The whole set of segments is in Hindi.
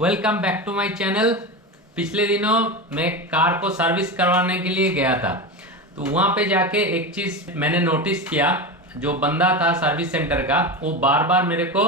Welcome back to my channel. पिछले दिनों मैं कार को सर्विस करवाने के लिए गया था, तो वहां पे जाके एक चीज मैंने नोटिस किया। जो बंदा था सर्विस सेंटर का, वो बार बार मेरे को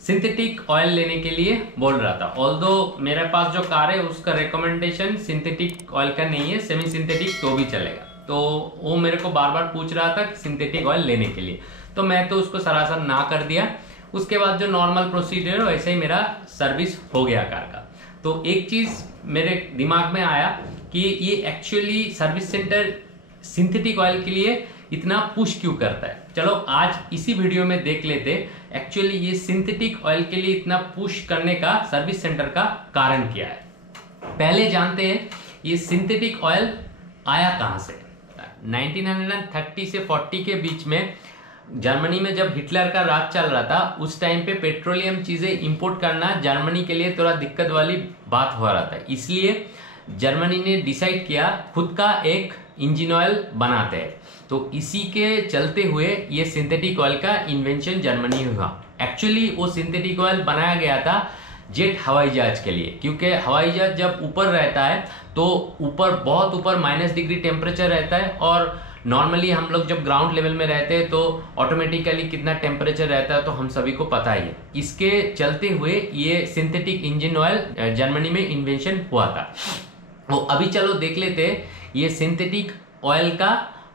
सिंथेटिक ऑयल लेने के लिए बोल रहा था। ऑल्दो मेरे पास जो कार है उसका रिकमेंडेशन सिंथेटिक ऑयल का नहीं है, सेमी सिंथेटिक तो भी चलेगा। तो वो मेरे को बार बार पूछ रहा था कि सिंथेटिक ऑयल लेने के लिए, तो मैं तो उसको सरासर ना कर दिया। उसके बाद जो नॉर्मल प्रोसीजर वैसे ही मेरा सर्विस हो गया कार का। तो एक चीज मेरे दिमाग में आया कि ये actually service centre synthetic oil के लिए इतना पुश क्यों करता है। चलो आज इसी वीडियो में देख लेते एक्चुअली ये सिंथेटिक ऑयल के लिए इतना पुश करने का सर्विस सेंटर का कारण क्या है। पहले जानते हैं ये सिंथेटिक ऑयल आया कहां से। 1930 से 40 के बीच में जर्मनी में जब हिटलर का राज चल रहा था, उस टाइम पे पेट्रोलियम चीजें इंपोर्ट करना जर्मनी के लिए थोड़ा दिक्कत वाली बात हो रहा था। इसलिए जर्मनी ने डिसाइड किया खुद का एक इंजन ऑयल बनाते हैं। तो इसी के चलते हुए ये सिंथेटिक ऑयल का इन्वेंशन जर्मनी हुआ। एक्चुअली वो सिंथेटिक ऑयल बनाया गया था जेट हवाई जहाज के लिए, क्योंकि हवाई जहाज जब ऊपर रहता है तो ऊपर बहुत ऊपर -डिग्री टेम्परेचर रहता है, और नॉर्मली हम लोग जब ग्राउंड लेवल में रहते हैं तो ऑटोमेटिकली कितना टेम्परेचर रहता है तो हम सभी को पता ही है। इसके चलते हुए ये सिंथेटिक इंजन ऑयल जर्मनी में इन्वेंशन हुआ था। तो अभी चलो देख लेते ये सिंथेटिक ऑयल का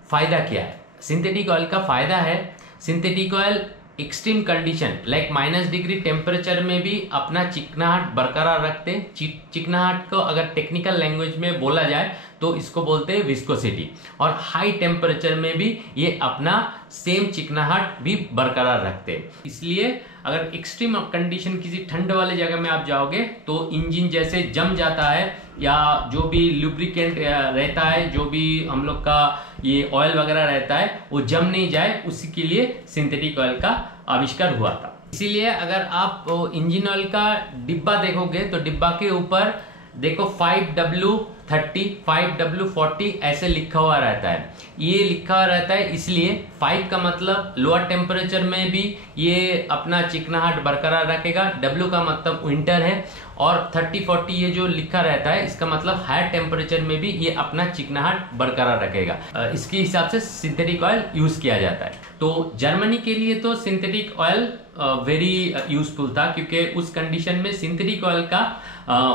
फायदा क्या है। सिंथेटिक ऑयल का फायदा है, synthetic oil extreme condition like -degree temperature में भी अपना चिकनाहट बरकरार रखते हैं। चिकनाहट को अगर टेक्निकल लैंग्वेज में बोला जाए तो इसको बोलते हैं विस्कोसिटी। और हाई टेम्परेचर में भी ये अपना सेम चिकनाहट भी बरकरार रखते हैं। इसलिए अगर एक्सट्रीम कंडीशन किसी ठंड वाले जगह में आप जाओगे तो इंजन जैसे जम जाता है, या जो भी लुब्रिकेंट रहता है, जो भी हम लोग का ये ऑयल वगैरह रहता है, वो जम नहीं जाए, उसी के लिए सिंथेटिक ऑयल का आविष्कार हुआ था। इसीलिए अगर आप इंजन ऑयल का डिब्बा देखोगे तो डिब्बा के ऊपर देखो 5W30 5W40 ऐसे लिखा हुआ रहता है। ये लिखा हुआ रहता है इसलिए 5 का मतलब लोअर टेम्परेचर में भी ये अपना चिकनाहट बरकरार रखेगा, W का मतलब विंटर है, और 30-40 ये जो लिखा रहता है इसका मतलब हायर टेम्परेचर में भी ये अपना चिकनाहट बरकरार रखेगा। इसके हिसाब से सिंथेटिक ऑयल यूज किया जाता है। तो जर्मनी के लिए तो सिंथेटिक ऑयल वेरी यूजफुल था, क्योंकि उस कंडीशन में सिंथेटिक ऑयल का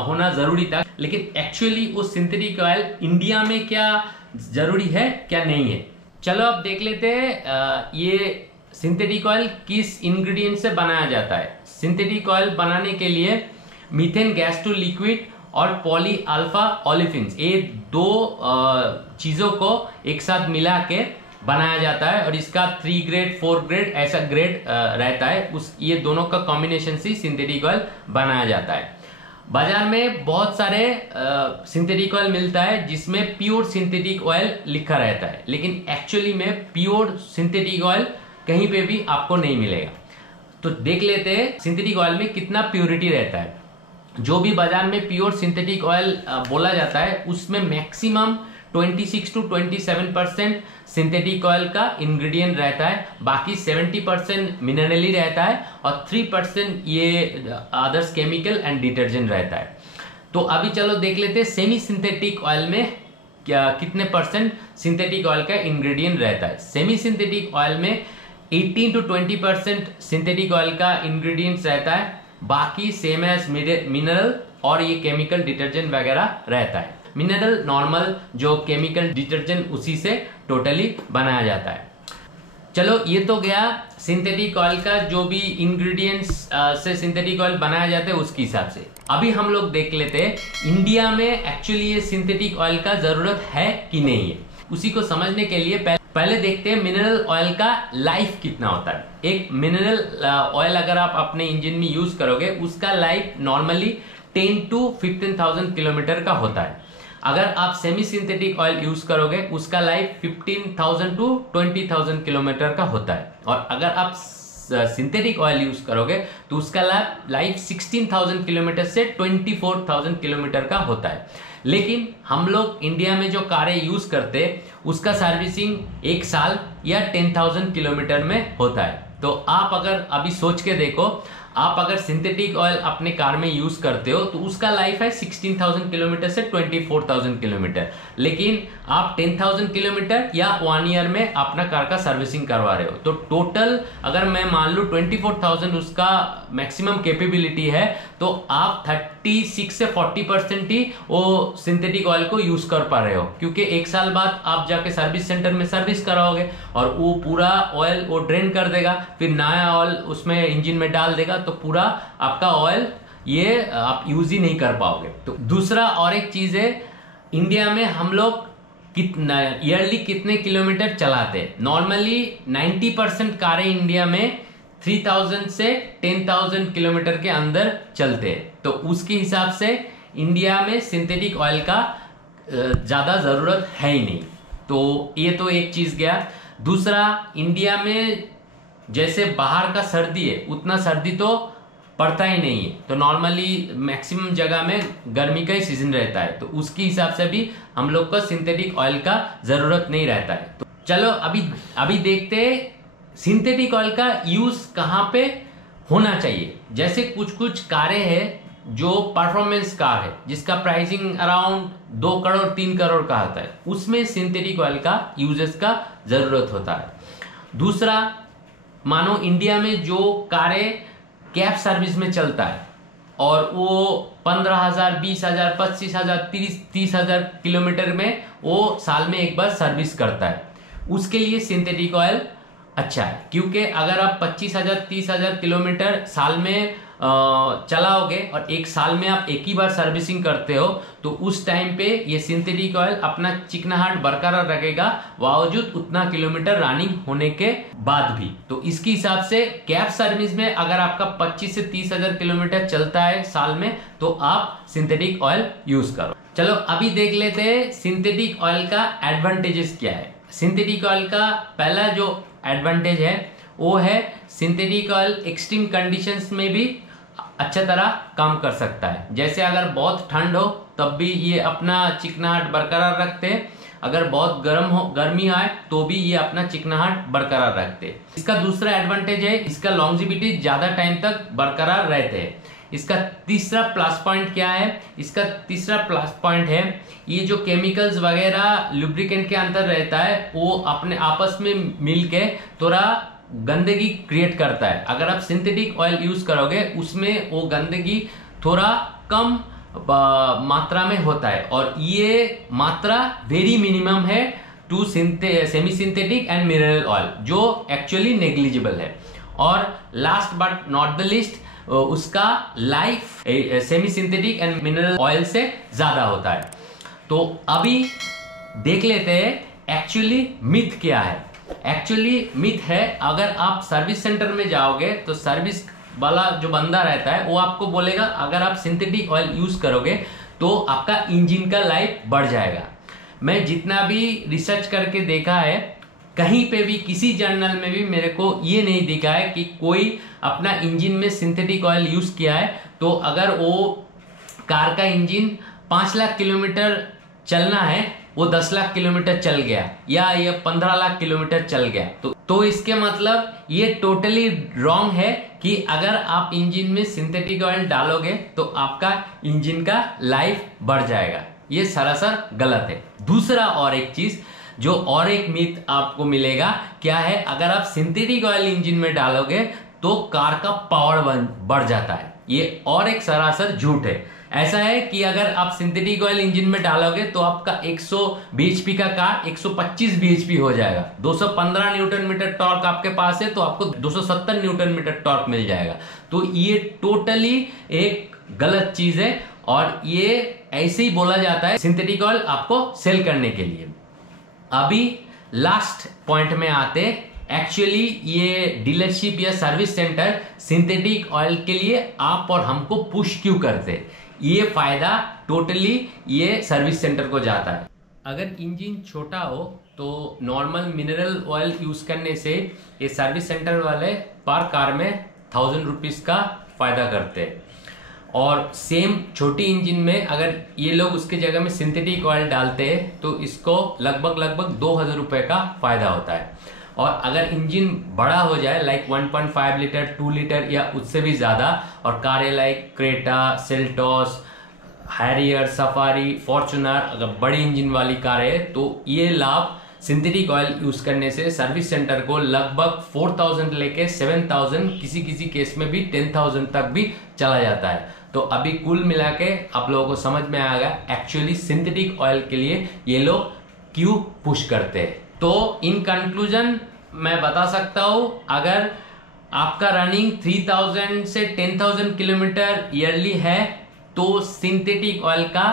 होना जरूरी था। लेकिन एक्चुअली वो सिंथेटिक ऑयल इंडिया में क्या जरूरी है क्या नहीं है, चलो अब देख लेते हैं ये सिंथेटिक ऑयल किस इंग्रेडिएंट से बनाया जाता है। सिंथेटिक ऑयल बनाने के लिए मीथेन गैस टू लिक्विड और पॉली अल्फा ओलेफिन्स, ये दो चीजों को एक साथ मिला के बनाया जाता है, और इसका 3 ग्रेड 4 ग्रेड ऐसा ग्रेड रहता है। ये दोनों का कॉम्बिनेशन से सिंथेटिक ऑयल बनाया जाता है। बाजार में बहुत सारे सिंथेटिक ऑयल मिलता है जिसमें प्योर सिंथेटिक ऑयल लिखा रहता है, लेकिन एक्चुअली में प्योर सिंथेटिक ऑयल कहीं पे भी आपको नहीं मिलेगा। तो देख लेते हैं सिंथेटिक ऑयल में कितना प्योरिटी रहता है। जो भी बाजार में प्योर सिंथेटिक ऑयल बोला जाता है उसमें मैक्सिमम 26 to 27% सिंथेटिक ऑयल का इंग्रेडिएंट रहता है, बाकी 70% मिनरली रहता है, और 3% ये अदर्स केमिकल एंड डिटर्जेंट रहता है। तो अभी चलो देख लेते हैं सेमी सिंथेटिक ऑयल में क्या कितने परसेंट सिंथेटिक ऑयल का इंग्रेडिएंट रहता है। सेमी सिंथेटिक ऑयल में 18 to 20% सिंथेटिक ऑयल का इंग्रेडिएंट्स रहता है, बाकी सेम एज मिनरल और ये केमिकल डिटर्जेंट वगैरह रहता है। मिनरल नॉर्मल जो केमिकल डिटर्जेंट उसी से टोटली बनाया जाता है। चलो ये तो गया सिंथेटिक ऑयल का जो भी इंग्रेडिएंट्स से सिंथेटिक ऑयल बनाया जाता है उसके हिसाब से। अभी हम लोग देख लेते हैं इंडिया में एक्चुअली ये सिंथेटिक ऑयल का जरूरत है कि नहीं है। उसी को समझने के लिए पहले देखते हैं मिनरल ऑयल का लाइफ कितना होता है। एक मिनरल ऑयल अगर आप अपने इंजन में यूज करोगे उसका लाइफ नॉर्मली 10 to 15,000 किलोमीटर का होता है। अगर आप सेमी सिंथेटिक ऑयल यूज करोगे उसका लाइफ 15,000 to 20,000 किलोमीटर का होता है, और अगर आप सिंथेटिक ऑयल यूज करोगे तो उसका लाइफ 16,000 किलोमीटर से 24,000 किलोमीटर का होता है। लेकिन हम लोग इंडिया में जो कारें यूज करते उसका सर्विसिंग 1 साल या 10,000 किलोमीटर में होता है। तो आप अगर अभी सोच के देखो, आप अगर सिंथेटिक ऑयल अपने कार में यूज करते हो तो उसका लाइफ है 16,000 किलोमीटर से 24,000 किलोमीटर, लेकिन आप 10,000 किलोमीटर या 1 ईयर में अपना कार का सर्विसिंग करवा रहे हो, तो टोटल अगर मैं मान लूं 24,000 उसका मैक्सिमम कैपेबिलिटी है, तो आप 36 से 40% ही वो सिंथेटिक ऑयल को यूज कर पा रहे हो, क्योंकि 1 साल बाद आप जाके सर्विस सेंटर में सर्विस कराओगे और वो पूरा ऑयल वो ड्रेन कर देगा, फिर नया ऑयल उसमें इंजन में डाल देगा, तो पूरा आपका ऑयल ये आप यूज ही नहीं कर पाओगे। तो दूसरा और एक चीज है, इंडिया में हम लोग कितना ईयरली कितने किलोमीटर चलाते हैं। नॉर्मली 90% कारें इंडिया में 3,000 से 10,000 किलोमीटर के अंदर चलते हैं, तो उसके हिसाब से इंडिया में सिंथेटिक ऑयल का ज्यादा जरूरत है ही नहीं। तो ये तो एक चीज गया। दूसरा, इंडिया में जैसे बाहर का सर्दी है उतना सर्दी तो पड़ता ही नहीं है, तो नॉर्मली मैक्सिमम जगह में गर्मी का ही सीजन रहता है, तो उसके हिसाब से भी हम लोग को सिंथेटिक ऑयल का जरूरत नहीं रहता है। तो चलो अभी देखते हैं सिंथेटिक ऑयल का यूज कहाँ पे होना चाहिए। जैसे कुछ कारें हैं जो परफॉर्मेंस कार है जिसका प्राइसिंग अराउंड 2 करोड़ 3 करोड़ का आता है, उसमें सिंथेटिक ऑयल का यूजेस का जरूरत होता है। दूसरा, मानो इंडिया में जो कारें कैब सर्विस में चलता है और वो 15,000 20,000 25,000 30,000 किलोमीटर में वो साल में एक बार सर्विस करता है, उसके लिए सिंथेटिक ऑयल अच्छा है, क्योंकि अगर आप 25,000 30,000 किलोमीटर साल में चलाओगे और 1 साल में आप एक ही बार सर्विसिंग करते हो, तो उस टाइम पे ये सिंथेटिक ऑयल अपना चिकनाहट बरकरार रखेगा बावजूद उतना किलोमीटर रनिंग होने के बाद भी। तो इसके हिसाब से कैब सर्विस में अगर आपका 25 से 30,000 किलोमीटर चलता है साल में, तो आप सिंथेटिक ऑयल यूज करो। चलो अभी देख लेते हैं सिंथेटिक ऑयल का एडवांटेजेस क्या है। सिंथेटिक ऑयल का पहला जो एडवांटेज है वो है सिंथेटिक ऑयल एक्सट्रीम कंडीशंस में भी अच्छा तरह काम कर सकता है। जैसे अगर बहुत ठंड हो तब भी ये अपना चिकनाहट बरकरार रखते हैं, अगर बहुत गर्मी आए तो भी ये अपना चिकनाहट बरकरार रखते हैं। इसका दूसरा एडवांटेज है इसका लॉन्जिविटी ज्यादा टाइम तक बरकरार रहते हैं। इसका तीसरा प्लस पॉइंट क्या है? इसका तीसरा प्लस पॉइंट है ये जो केमिकल्स वगैरह लुब्रिकेंट के अंदर रहता है वो अपने आपस में मिलके थोड़ा गंदगी क्रिएट करता है। अगर आप सिंथेटिक ऑयल यूज करोगे उसमें वो गंदगी थोड़ा कम मात्रा में होता है और ये मात्रा वेरी मिनिमम है to semi synthetic and mineral oil, जो एक्चुअली नेग्लिजिबल है। और last but not the least उसका life semi synthetic and mineral oil से ज्यादा होता है। तो अभी देख लेते हैं एक्चुअली मिथ क्या है। एक्चुअली मिथ है, अगर आप सर्विस सेंटर में जाओगे तो सर्विस वाला जो बंदा रहता है वो आपको बोलेगा अगर आप सिंथेटिक ऑयल यूज करोगे तो आपका इंजन का लाइफ बढ़ जाएगा। मैं जितना भी रिसर्च करके देखा है कहीं पे भी किसी जर्नल में भी मेरे को ये नहीं दिखा है कि कोई अपना इंजन में सिंथेटिक ऑयल यूज किया है तो अगर वो कार का इंजन 5 लाख किलोमीटर चलना है वो 10 लाख किलोमीटर चल गया या ये 15 लाख किलोमीटर चल गया, तो इसके मतलब ये टोटली रॉन्ग है कि अगर आप इंजन में सिंथेटिक ऑयल डालोगे तो आपका इंजन का लाइफ बढ़ जाएगा। ये सरासर गलत है। दूसरा और एक चीज जो और एक मिथ आपको मिलेगा क्या है, अगर आप सिंथेटिक ऑयल इंजन में डालोगे तो कार का पावर बढ़ जाता है। ये और एक सरासर झूठ है। ऐसा है कि अगर आप सिंथेटिक ऑयल इंजन में डालोगे तो आपका 100 bhp का कार 125 bhp हो जाएगा। 215 न्यूटन मीटर टॉर्क आपके पास है तो आपको 270 न्यूटन मीटर टॉर्क मिल जाएगा। तो ये टोटली एक गलत चीज है और ये ऐसे ही बोला जाता है सिंथेटिक ऑयल आपको सेल करने के लिए। अभी लास्ट पॉइंट में आते, एक्चुअली ये डीलरशिप या सर्विस सेंटर सिंथेटिक ऑयल के लिए आप और हमको पुश क्यों करते, ये फायदा टोटली ये सर्विस सेंटर को जाता है। अगर इंजन छोटा हो तो नॉर्मल मिनरल ऑयल यूज करने से ये सर्विस सेंटर वाले पर कार में 1000 रुपीज का फायदा करते हैं और सेम छोटी इंजन में अगर ये लोग उसके जगह में सिंथेटिक ऑयल डालते हैं तो इसको लगभग 2000 रुपए का फायदा होता है। और अगर इंजन बड़ा हो जाए लाइक 1.5 लीटर 2 लीटर या उससे भी ज़्यादा, और कारें like Creta, Seltos, Harrier, safari, Fortuner अगर बड़ी इंजन वाली कार है, तो ये लाभ सिंथेटिक ऑयल यूज करने से सर्विस सेंटर को लगभग 4000 लेके 7000, किसी किसी केस में भी 10000 तक भी चला जाता है। तो अभी कुल मिला के आप लोगों को समझ में आ गया एक्चुअली सिंथेटिक ऑयल के लिए ये लोग क्यों पुश करते हैं। तो इन कंक्लूजन मैं बता सकता हूं, अगर आपका रनिंग 3000 से 10000 किलोमीटर ईयरली है तो सिंथेटिक ऑयल का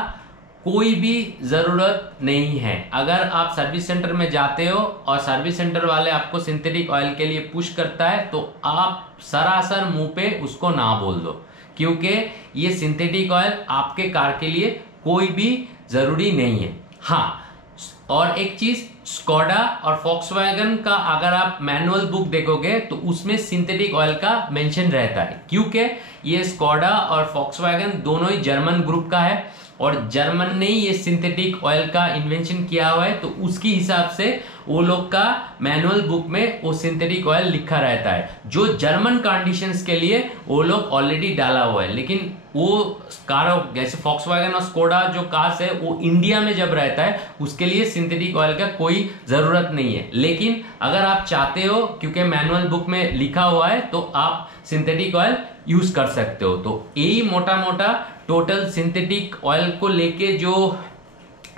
कोई भी जरूरत नहीं है। अगर आप सर्विस सेंटर में जाते हो और सर्विस सेंटर वाले आपको सिंथेटिक ऑयल के लिए पुश करता है तो आप सरासर मुंह पे उसको ना बोल दो, क्योंकि ये सिंथेटिक ऑयल आपके कार के लिए कोई भी जरूरी नहीं है। हाँ, और एक चीज, स्कोडा और फॉक्सवैगन का अगर आप मैनुअल बुक देखोगे तो उसमें सिंथेटिक ऑयल का मेंशन रहता है, क्योंकि ये स्कोडा और फॉक्सवैगन दोनों ही जर्मन ग्रुप का है और जर्मन ने ही ये सिंथेटिक ऑयल का इन्वेंशन किया हुआ है। तो उसके हिसाब से वो लोग का मैनुअल बुक में वो सिंथेटिक ऑयल लिखा रहता है, जो जर्मन कंडीशंस के लिए वो लोग ऑलरेडी डाला हुआ है। लेकिन वो कार जैसे फॉक्सवैगन और स्कोडा जो कार्स है वो इंडिया में जब रहता है उसके लिए सिंथेटिक ऑयल का कोई जरूरत नहीं है। लेकिन अगर आप चाहते हो, क्योंकि मैनुअल बुक में लिखा हुआ है, तो आप सिंथेटिक ऑयल यूज कर सकते हो। तो यही मोटा मोटा टोटल सिंथेटिक ऑयल को लेके जो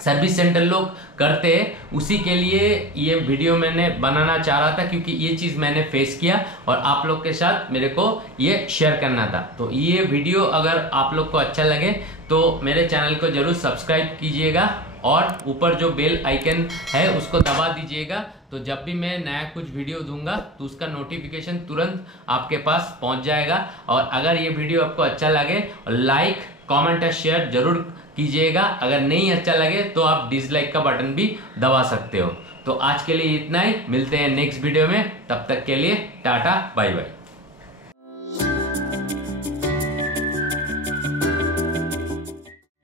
सर्विस सेंटर लोग करते हैं उसी के लिए ये वीडियो मैंने बनाना चाह रहा था, क्योंकि ये चीज मैंने फेस किया और आप लोग के साथ मेरे को ये शेयर करना था। तो ये वीडियो अगर आप लोग को अच्छा लगे तो मेरे चैनल को जरूर सब्सक्राइब कीजिएगा और ऊपर जो बेल आइकन है उसको दबा दीजिएगा, तो जब भी मैं नया कुछ वीडियो दूंगा तो उसका नोटिफिकेशन तुरंत आपके पास पहुंच जाएगा। और अगर ये वीडियो आपको अच्छा लगे लाइक, कमेंट और शेयर जरूर कीजिएगा। अगर नहीं अच्छा लगे तो आप डिसलाइक का बटन भी दबा सकते हो। तो आज के लिए इतना ही, मिलते हैं नेक्स्ट वीडियो में, तब तक के लिए टाटा बाय बाय।